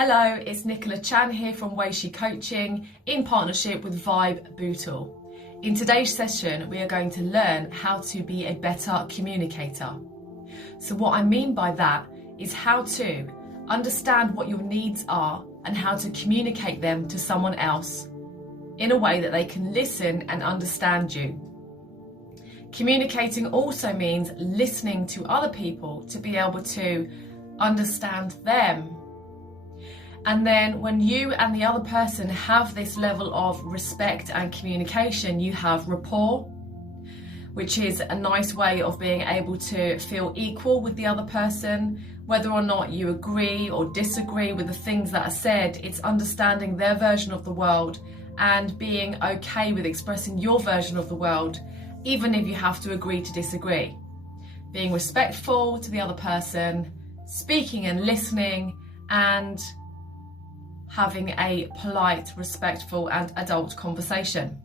Hello, it's Nicola Chan here from Wai Shee Coaching in partnership with Bootle. In today's session, we are going to learn how to be a better communicator. So what I mean by that is how to understand what your needs are and how to communicate them to someone else in a way that they can listen and understand you. Communicating also means listening to other people to be able to understand them. And then when you and the other person have this level of respect and communication, you have rapport, which is a nice way of being able to feel equal with the other person. Whether or not you agree or disagree with the things that are said, it's understanding their version of the world and being okay with expressing your version of the world, even if you have to agree to disagree. Being respectful to the other person, speaking and listening, and having a polite, respectful and adult conversation.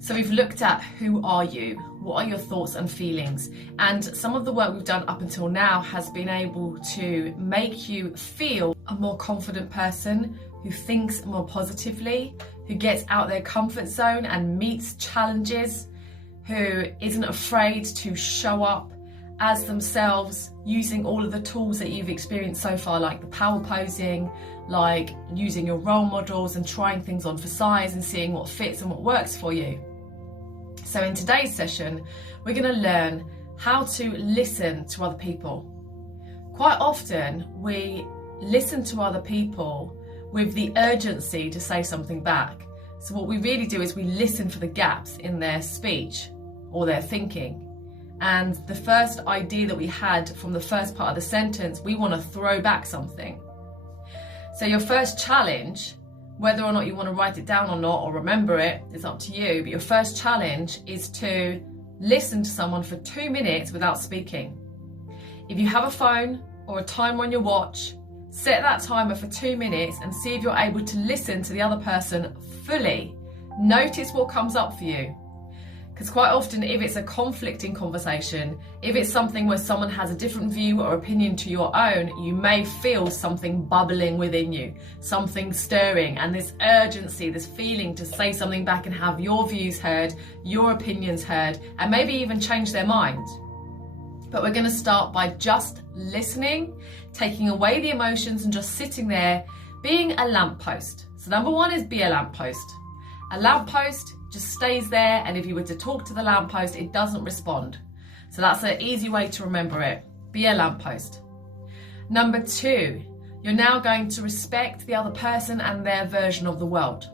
So we've looked at who are you, what are your thoughts and feelings, and some of the work we've done up until now has been able to make you feel a more confident person who thinks more positively, who gets out their comfort zone and meets challenges, who isn't afraid to show up as themselves using all of the tools that you've experienced so far, like the power posing, like using your role models and trying things on for size and seeing what fits and what works for you. So in today's session, we're going to learn how to listen to other people. Quite often we listen to other people with the urgency to say something back. So what we really do is we listen for the gaps in their speech or their thinking. And the first idea that we had from the first part of the sentence, we want to throw back something. So your first challenge, whether or not you want to write it down or not, or remember it, it's up to you. But your first challenge is to listen to someone for 2 minutes without speaking. If you have a phone or a timer on your watch, set that timer for 2 minutes and see if you're able to listen to the other person fully. Notice what comes up for you. Because quite often, if it's a conflicting conversation, if it's something where someone has a different view or opinion to your own, you may feel something bubbling within you, something stirring, and this urgency, this feeling to say something back and have your views heard, your opinions heard, and maybe even change their mind. But we're going to start by just listening, taking away the emotions and just sitting there, being a lamppost. So number one is be a lamppost. A lamppost just stays there, and if you were to talk to the lamppost, it doesn't respond. So that's an easy way to remember it. Be a lamppost. Number two, you're now going to respect the other person and their version of the world.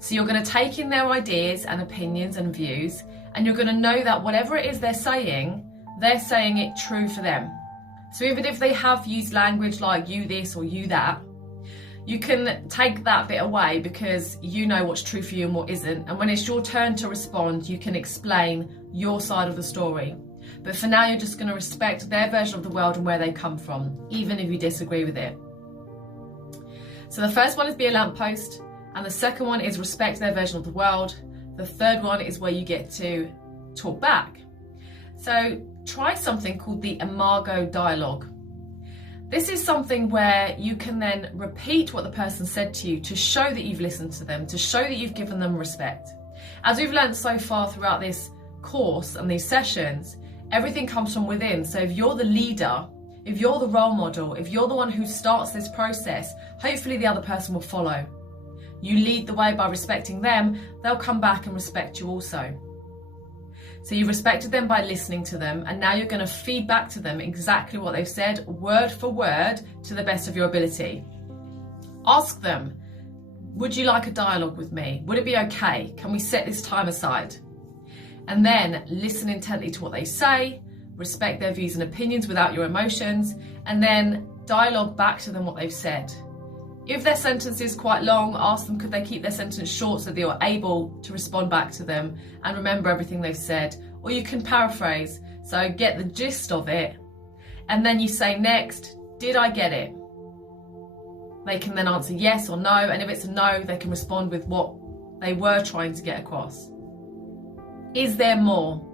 So you're going to take in their ideas and opinions and views, and you're going to know that whatever it is they're saying it true for them. So even if they have used language like you this or you that, you can take that bit away because you know what's true for you and what isn't. And when it's your turn to respond, you can explain your side of the story. But for now, you're just going to respect their version of the world and where they come from, even if you disagree with it. So the first one is be a lamppost, and the second one is respect their version of the world. The third one is where you get to talk back. So try something called the imago dialogue. This is something where you can then repeat what the person said to you to show that you've listened to them, to show that you've given them respect. As we've learned so far throughout this course and these sessions, everything comes from within. So if you're the leader, if you're the role model, if you're the one who starts this process, hopefully the other person will follow. You lead the way by respecting them, they'll come back and respect you also. So you respected them by listening to them, and now you're going to feed back to them exactly what they've said, word for word, to the best of your ability. Ask them, would you like a dialogue with me? Would it be okay? Can we set this time aside? And then listen intently to what they say, respect their views and opinions without your emotions, and then dialogue back to them what they've said. If their sentence is quite long, ask them could they keep their sentence short so that you're able to respond back to them and remember everything they've said. Or you can paraphrase, so get the gist of it, and then you say next, did I get it? They can then answer yes or no, and if it's a no, they can respond with what they were trying to get across. Is there more?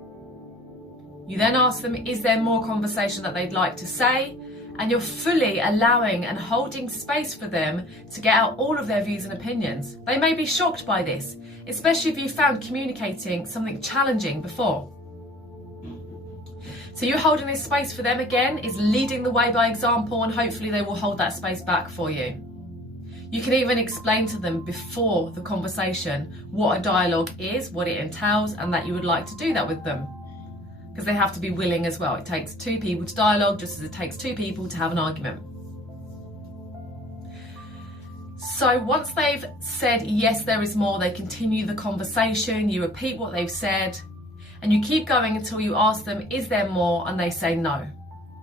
You then ask them, is there more conversation that they'd like to say? and you're fully allowing and holding space for them to get out all of their views and opinions. They may be shocked by this, especially if you found communicating something challenging before. So you holding this space for them again is leading the way by example, and hopefully they will hold that space back for you. You can even explain to them before the conversation what a dialogue is, what it entails, and that you would like to do that with them. Because they have to be willing as well. It takes two people to dialogue just as it takes two people to have an argument. So once they've said, yes, there is more, they continue the conversation, you repeat what they've said, and you keep going until you ask them, is there more? And they say no.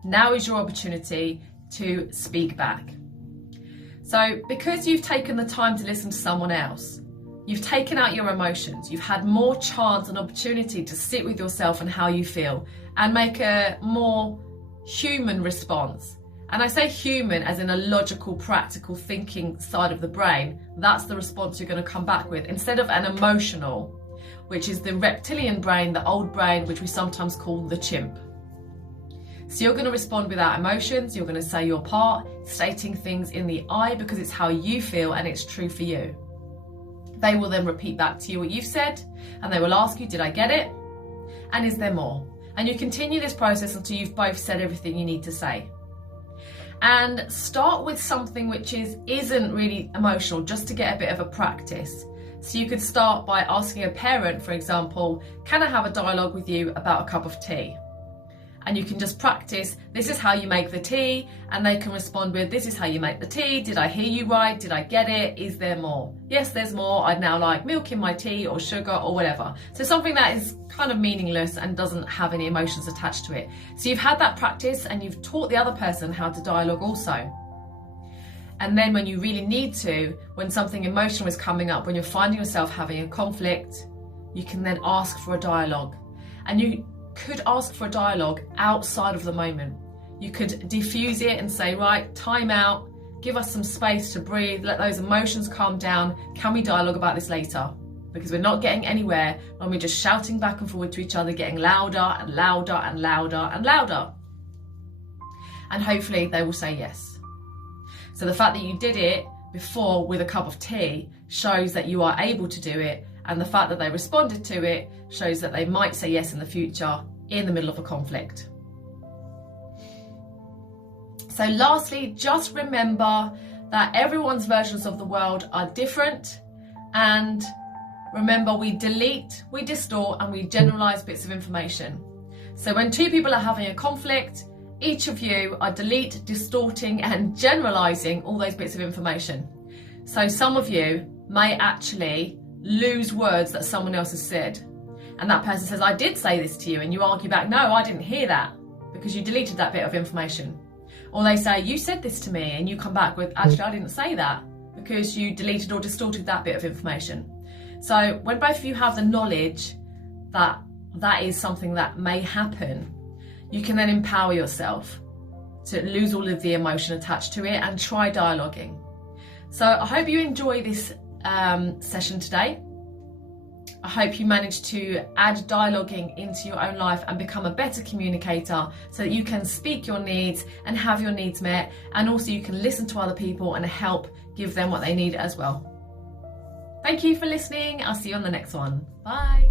Now is your opportunity to speak back. So because you've taken the time to listen to someone else, you've taken out your emotions, you've had more chance and opportunity to sit with yourself and how you feel and make a more human response. And I say human as in a logical, practical thinking side of the brain. That's the response you're going to come back with instead of an emotional, which is the reptilian brain, the old brain, which we sometimes call the chimp. So you're going to respond without emotions, you're going to say your part, stating things in the I because it's how you feel and it's true for you. They will then repeat back to you what you've said, and they will ask you, did I get it? And is there more? And you continue this process until you've both said everything you need to say. And start with something which isn't really emotional, just to get a bit of a practice. So you could start by asking a parent, for example, can I have a dialogue with you about a cup of tea? And you can just practice, this is how you make the tea, and they can respond with, this is how you make the tea, did I hear you right, did I get it, is there more? Yes, there's more, I'd now like milk in my tea or sugar or whatever. So something that is kind of meaningless and doesn't have any emotions attached to it. So you've had that practice and you've taught the other person how to dialogue also. And then when you really need to, when something emotional is coming up, when you're finding yourself having a conflict, you can then ask for a dialogue. And you could ask for a dialogue outside of the moment. You could diffuse it and say, right, time out, give us some space to breathe, let those emotions calm down. Can we dialogue about this later? Because we're not getting anywhere when we're just shouting back and forward to each other, getting louder and louder and louder and louder. And hopefully they will say yes. So the fact that you did it before with a cup of tea shows that you are able to do it, and the fact that they responded to it shows that they might say yes in the future in the middle of a conflict. So lastly, just remember that everyone's versions of the world are different, and remember, we delete, we distort, and we generalize bits of information. So when two people are having a conflict, each of you are distorting and generalizing all those bits of information. So some of you may actually lose words that someone else has said, and that person says, I did say this to you, and you argue back, no, I didn't hear that, because you deleted that bit of information. Or they say, you said this to me, and you come back with, actually, I didn't say that, because you deleted or distorted that bit of information. So when both of you have the knowledge that that is something that may happen, you can then empower yourself to lose all of the emotion attached to it and try dialoguing. So I hope you enjoy this session today. I hope you manage to add dialoguing into your own life and become a better communicator so that you can speak your needs and have your needs met, and also you can listen to other people and help give them what they need as well. Thank you for listening. I'll see you on the next one. Bye.